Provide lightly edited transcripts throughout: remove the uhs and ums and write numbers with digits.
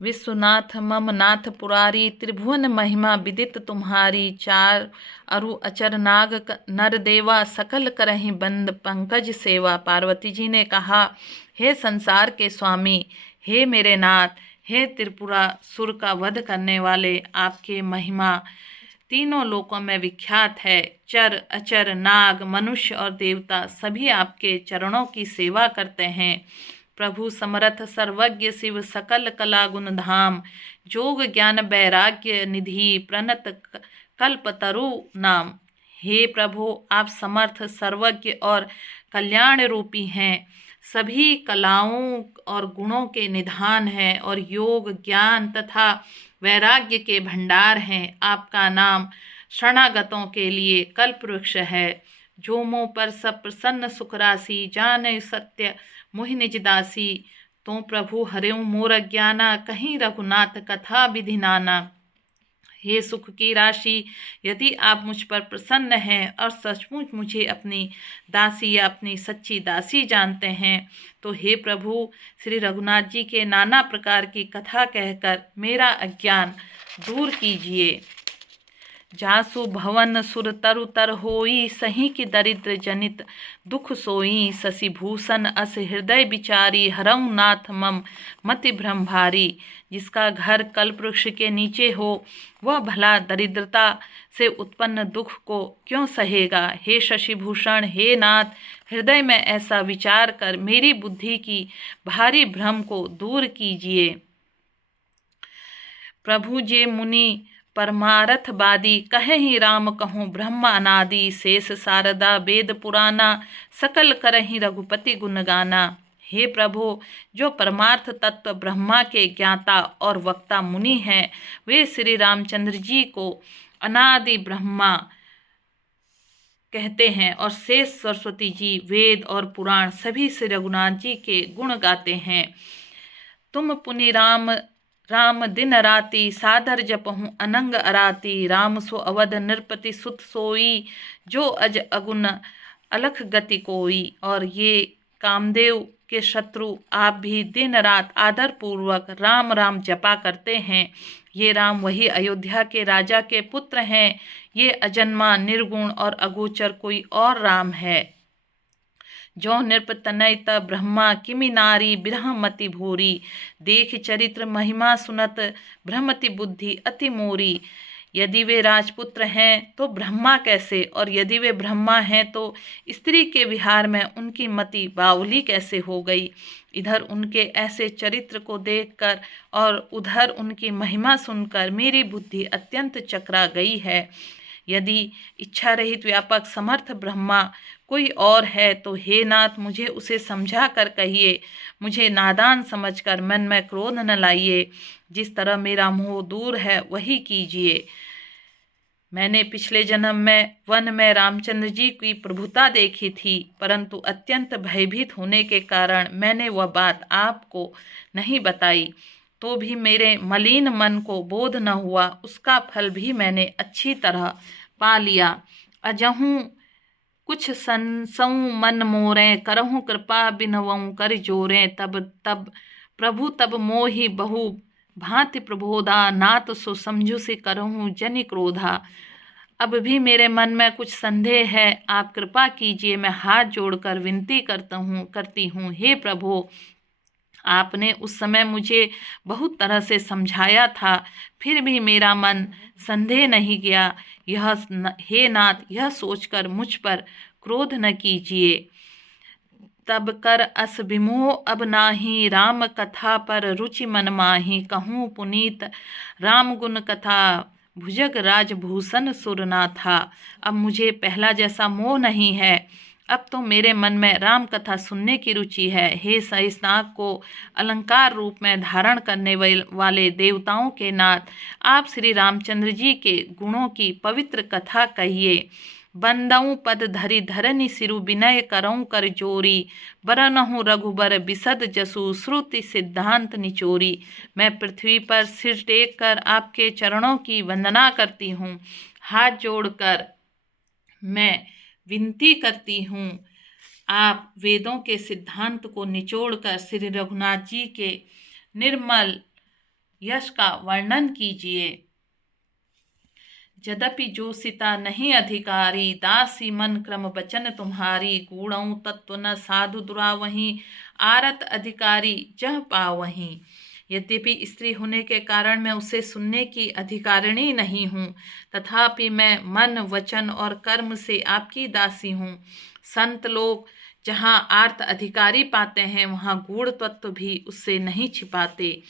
विश्वनाथ मम नाथ पुरारी, त्रिभुवन महिमा विदित तुम्हारी। चार अरु अचर नाग नर देवा, सकल करहि बंद पंकज सेवा। पार्वती जी ने कहा, हे संसार के स्वामी, हे मेरे नाथ, हे त्रिपुरा सुर का वध करने वाले, आपके महिमा तीनों लोकों में विख्यात है। चर अचर नाग मनुष्य और देवता सभी आपके चरणों की सेवा करते हैं। प्रभु समर्थ सर्वज्ञ शिव सकल कला गुण धाम, जोग ज्ञान वैराग्य निधि प्रणत कल्पतरु नाम। हे प्रभु, आप समर्थ सर्वज्ञ और कल्याण रूपी हैं, सभी कलाओं और गुणों के निधान हैं और योग ज्ञान तथा वैराग्य के भंडार हैं। आपका नाम शरणागतों के लिए कल्प वृक्ष है। जो मोह पर सब प्रसन्न सुख राशि, जाने सत्य मोहि निज दासी। तो प्रभु हरिऊ मोर अज्ञाना, कहीं रघुनाथ कथा विधि नाना। हे सुख की राशि, यदि आप मुझ पर प्रसन्न हैं और सचमुच मुझे अपनी दासी या अपनी सच्ची दासी जानते हैं, तो हे प्रभु श्री रघुनाथ जी के नाना प्रकार की कथा कहकर मेरा अज्ञान दूर कीजिए। जासु भवन सुर तरु तर होई, सही की दरिद्र जनित दुख सोई। शशि भूषण अस हृदय विचारी, हरऊ नाथ मम मति भ्रम भारी। जिसका घर कल्पवृक्ष के नीचे हो, वह भला दरिद्रता से उत्पन्न दुख को क्यों सहेगा। हे शशि भूषण, हे नाथ, हृदय में ऐसा विचार कर मेरी बुद्धि की भारी भ्रम को दूर कीजिए। प्रभु जे मुनि परमारथवादी, कहे ही राम कहूँ ब्रह्म अनादि। शेष शारदा वेद पुराना, सकल करहि रघुपति गुण गाना। हे प्रभु, जो परमार्थ तत्व ब्रह्मा के ज्ञाता और वक्ता मुनि हैं, वे श्री रामचंद्र जी को अनादि ब्रह्मा कहते हैं और शेष सरस्वती जी वेद और पुराण सभी श्री रघुनाथ जी के गुण गाते हैं। तुम पुनि राम राम दिन राति, सादर जपहूँ अनंग अराती। राम सो अवध नृपति सुत सोई, जो अज अगुन अलख गति कोई। और ये कामदेव के शत्रु आप भी दिन रात आदर पूर्वक राम राम जपा करते हैं। ये राम वही अयोध्या के राजा के पुत्र हैं। ये अजन्मा निर्गुण और अगोचर कोई और राम है। जो नृप तनय त ब्रह्मा, किमि नारी बिरहमति भोरी। देख चरित्र महिमा सुनत, भ्रमति बुद्धि अति मोरी। यदि वे राजपुत्र हैं तो ब्रह्मा कैसे, और यदि वे ब्रह्मा हैं तो स्त्री के विहार में उनकी मति बावली कैसे हो गई। इधर उनके ऐसे चरित्र को देखकर और उधर उनकी महिमा सुनकर मेरी बुद्धि अत्यंत चकरा गई है। यदि इच्छा रहित व्यापक समर्थ ब्रह्मा कोई और है तो हे नाथ, मुझे उसे समझा कर कहिए। मुझे नादान समझकर मन में क्रोध न लाइए। जिस तरह मेरा मोह दूर है वही कीजिए। मैंने पिछले जन्म में वन में रामचंद्र जी की प्रभुता देखी थी, परंतु अत्यंत भयभीत होने के कारण मैंने वह बात आपको नहीं बताई। तो भी मेरे मलिन मन को बोध न हुआ, उसका फल भी मैंने अच्छी तरह पा लिया। अजहूँ कुछ संसऊ मन मोरें, करहूँ कृपा बिनवऊँ कर जोरें। तब तब प्रभु तब मोहि बहु भांति प्रबोधा, नाथ सो समझु से करहूँ जनि क्रोधा। अब भी मेरे मन में कुछ संदेह है, आप कृपा कीजिए। मैं हाथ जोड़कर विनती करती हूँ, हे प्रभु, आपने उस समय मुझे बहुत तरह से समझाया था, फिर भी मेरा मन संदेह नहीं गया। हे नाथ, यह सोचकर मुझ पर क्रोध न कीजिए। तब कर अस विमोह अब नाही, राम कथा पर रुचि मन माही। कहूँ पुनीत राम गुण कथा, भुजग राजभूषण सुरना था। अब मुझे पहला जैसा मोह नहीं है, अब तो मेरे मन में राम कथा सुनने की रुचि है। हे सहिष्णाग को अलंकार रूप में धारण करने वाले देवताओं के नाथ, आप श्री रामचंद्र जी के गुणों की पवित्र कथा कहिए। बंदऊ पद धरि धरनि सिरु, विनय करऊँ कर जोरी। बरनहु रघुबर बिसद जसु, श्रुति सिद्धांत निचोरी। मैं पृथ्वी पर सिर टेक कर आपके चरणों की वंदना करती हूँ। हाथ जोड़कर मैं विनती करती हूँ, आप वेदों के सिद्धांत को निचोड़कर श्री रघुनाथ जी के निर्मल यश का वर्णन कीजिए। यद्यपि जो सीता नहीं अधिकारी, दासी मन क्रम बचन तुम्हारी, गूढ़ऊ तत्व न साधु दुरावहीं, आरत अधिकारी जह पावहीं। यद्यपि स्त्री होने के कारण मैं उसे सुनने की अधिकारिणी नहीं हूँ, तथापि मैं मन वचन और कर्म से आपकी दासी हूँ। संत लोग जहाँ आर्त अधिकारी पाते हैं, वहाँ गूढ़ तत्व भी उससे नहीं छिपाते।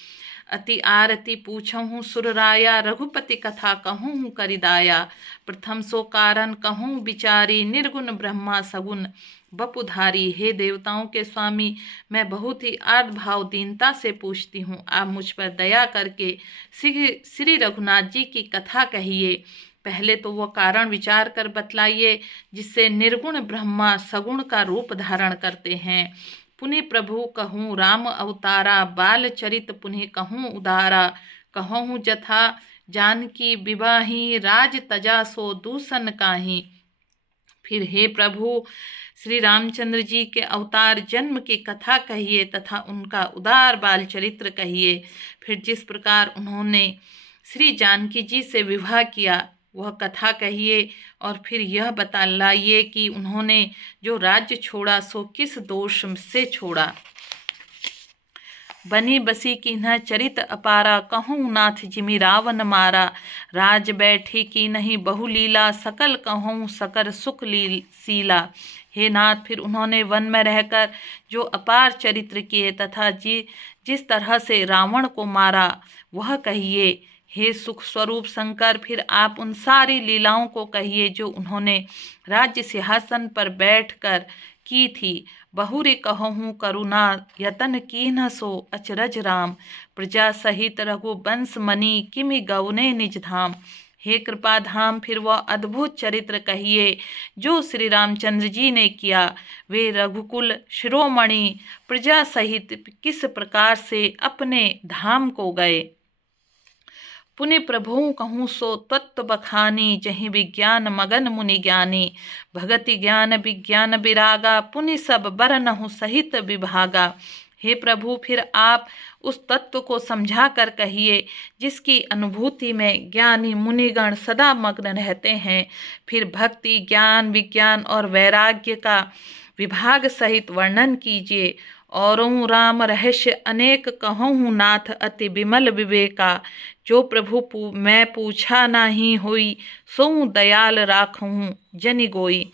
अति आरती पूछहूँ सुरराया, रघुपति कथा कहूँ करिदाया, प्रथम सो कारण कहूँ विचारी, निर्गुण ब्रह्मा सगुण बपुधारी। हे देवताओं के स्वामी, मैं बहुत ही आर्द्र भाव दीनता से पूछती हूँ, आप मुझ पर दया करके श्री रघुनाथ जी की कथा कहिए। पहले तो वो कारण विचार कर बतलाइए जिससे निर्गुण ब्रह्मा सगुण का रूप धारण करते हैं। पुनि प्रभु कहूँ राम अवतारा, बाल चरित पुनि कहूँ उदारा, कहूँ जथा जानकी विवाही, राज तजा सो दूषण काहीं। फिर हे प्रभु श्री रामचंद्र जी के अवतार जन्म की कथा कहिए तथा उनका उदार बाल चरित्र कहिए। फिर जिस प्रकार उन्होंने श्री जानकी जी से विवाह किया वह कथा कहिए, और फिर यह बतलाइए कि उन्होंने जो राज्य छोड़ा सो किस दोष से छोड़ा। बनी बसी कीन्ह चरित अपारा, कहूँ नाथ जिमि रावण मारा, राज बैठी की नहीं बहुलीला, सकल कहूँ सकर सुख शीला। हे नाथ, फिर उन्होंने वन में रहकर जो अपार चरित्र किए तथा जिस तरह से रावण को मारा वह कहिए। हे सुख स्वरूप शंकर, फिर आप उन सारी लीलाओं को कहिए जो उन्होंने राज्य सिंहासन पर बैठकर की थी। बहुरी कहूँ करुणा यतन कीन्ह सो अचरज राम, प्रजा सहित रघुवंश मणि किमि गौने निज धाम। हे कृपा धाम, फिर वह अद्भुत चरित्र कहिए जो श्री रामचंद्र जी ने किया। वे रघुकुल शिरोमणि प्रजा सहित किस प्रकार से अपने धाम को गए। पुनि प्रभु कहूँ सो तत्व बखानी, जहीं विज्ञान मगन मुनि ज्ञानी, भगति ज्ञान विज्ञान विरागा, पुनि सब बरनहु सहित विभागा। हे प्रभु, फिर आप उस तत्व को समझा कर कहिए जिसकी अनुभूति में ज्ञानी मुनिगण सदा मग्न रहते हैं। फिर भक्ति ज्ञान विज्ञान और वैराग्य का विभाग सहित वर्णन कीजिए। औरों राम रहस्य अनेक कहूँ नाथ, अति विमल विवेका, जो प्रभु मैं पूछा नाही होई, सो दयाल राखूँ जनि गोई।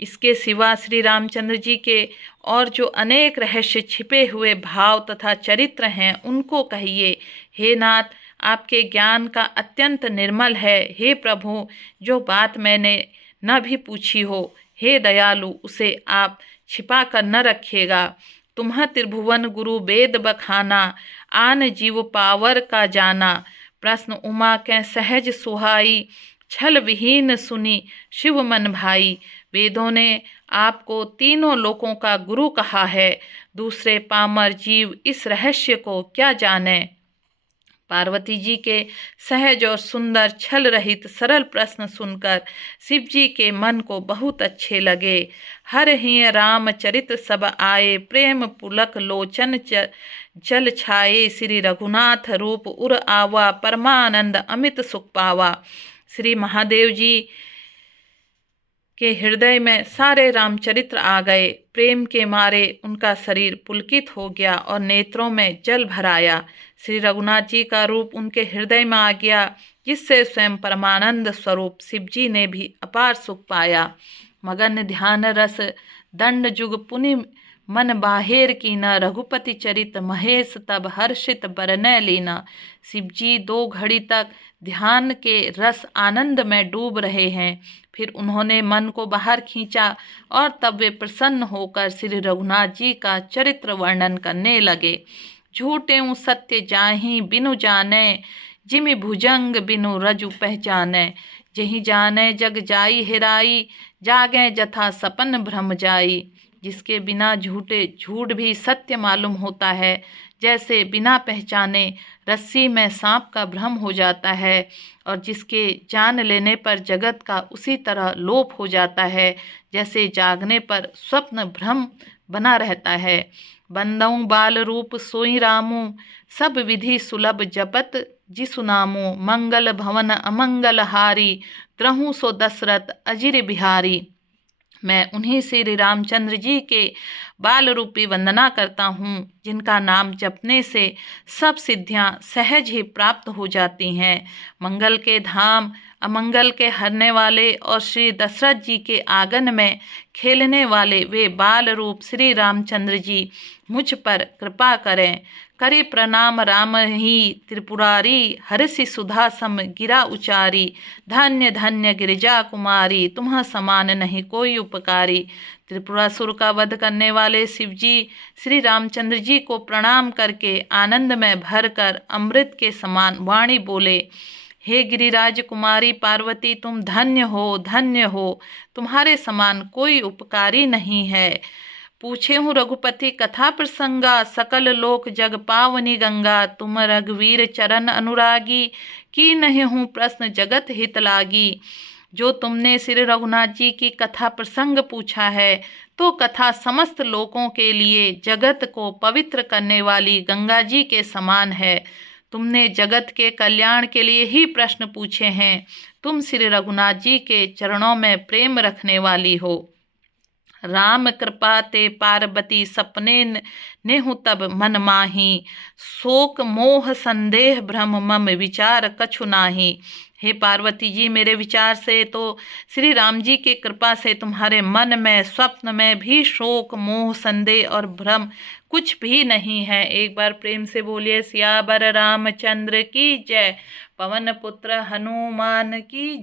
इसके सिवा श्री रामचंद्र जी के और जो अनेक रहस्य छिपे हुए भाव तथा चरित्र हैं उनको कहिए। हे नाथ, आपके ज्ञान का अत्यंत निर्मल है। हे प्रभु, जो बात मैंने न भी पूछी हो, हे दयालु, उसे आप छिपा कर न रखिएगा। तुम्ह त्रिभुवन गुरु वेद बखाना, आन जीव पावर का जाना, प्रश्न उमा के सहज सुहाई, छल विहीन सुनी शिव मन भाई। वेदों ने आपको तीनों लोकों का गुरु कहा है, दूसरे पामर जीव इस रहस्य को क्या जाने। पार्वती जी के सहज और सुंदर छल रहित सरल प्रश्न सुनकर शिव जी के मन को बहुत अच्छे लगे। हर ही रामचरित सब आए, प्रेम पुलक लोचन जल छाए, श्री रघुनाथ रूप उर आवा, परमानंद अमित सुख पावा। श्री महादेव जी के हृदय में सारे रामचरित्र आ गए। प्रेम के मारे उनका शरीर पुलकित हो गया और नेत्रों में जल भर आया। श्री रघुनाथ जी का रूप उनके हृदय में आ गया, जिससे स्वयं परमानंद स्वरूप शिव जी ने भी अपार सुख पाया। मगन ध्यान रस दंड जुग पुनि मन बाहेर कीना, रघुपति चरित महेश तब हर्षित बरनै लीना। शिव जी 2 घड़ी तक ध्यान के रस आनंद में डूब रहे हैं। फिर उन्होंने मन को बाहर खींचा और तब वे प्रसन्न होकर श्री रघुनाथ जी का चरित्र वर्णन करने लगे। झूठे सत्य जाहि बिनु जाने, जिमि भुजंग बिनु रजु पहचाने, जहि जाने जग जाई हेराई, जागे जथा सपन भ्रम जाई। जिसके बिना झूठ भी सत्य मालूम होता है, जैसे बिना पहचाने रस्सी में सांप का भ्रम हो जाता है, और जिसके जान लेने पर जगत का उसी तरह लोप हो जाता है, जैसे जागने पर स्वप्न भ्रम बना रहता है। बंदऊं बाल रूप सोई रामू, सब विधि सुलभ जपत जिसु नामो। मंगल भवन अमंगल हारी, द्रहु सो दशरथ अजिर बिहारी। मैं उन्हीं श्री रामचंद्र जी के बाल रूपी वंदना करता हूँ, जिनका नाम जपने से सब सिद्धियाँ सहज ही प्राप्त हो जाती हैं। मंगल के धाम, अमंगल के हरने वाले और श्री दशरथ जी के आंगन में खेलने वाले वे बाल रूप श्री रामचंद्र जी मुझ पर कृपा करें। करे प्रणाम राम ही त्रिपुरारी, हरसि सुधा सम गिरा उचारी। धन्य धन्य गिरिजा कुमारी, तुम्ह समान नहीं कोई उपकारी। त्रिपुरासुर का वध करने वाले शिव जी श्री रामचंद्र जी को प्रणाम करके आनंद में भरकर अमृत के समान वाणी बोले, हे गिरिराज कुमारी पार्वती, तुम धन्य हो, तुम्हारे समान कोई उपकारी नहीं है। पूछे हूँ रघुपति कथा प्रसंगा, सकल लोक जग पावनी गंगा। तुम रघुवीर चरण अनुरागी, की नहीं हूँ प्रश्न जगत हित लागी। जो तुमने श्री रघुनाथ जी की कथा प्रसंग पूछा है, तो कथा समस्त लोकों के लिए जगत को पवित्र करने वाली गंगा जी के समान है। तुमने जगत के कल्याण के लिए ही प्रश्न पूछे हैं। तुम श्री रघुनाथ जी के चरणों में प्रेम रखने वाली हो। राम कृपा ते पार्वती सपने नेहु तब मन माही, शोक मोह संदेह भ्रम मम विचार कछु नाही। हे पार्वती जी, मेरे विचार से तो श्री राम जी की कृपा से तुम्हारे मन में स्वप्न में भी शोक मोह संदेह और भ्रम कुछ भी नहीं है। एक बार प्रेम से बोलिए सियावर रामचंद्र की जय, पवन पुत्र हनुमान की जय।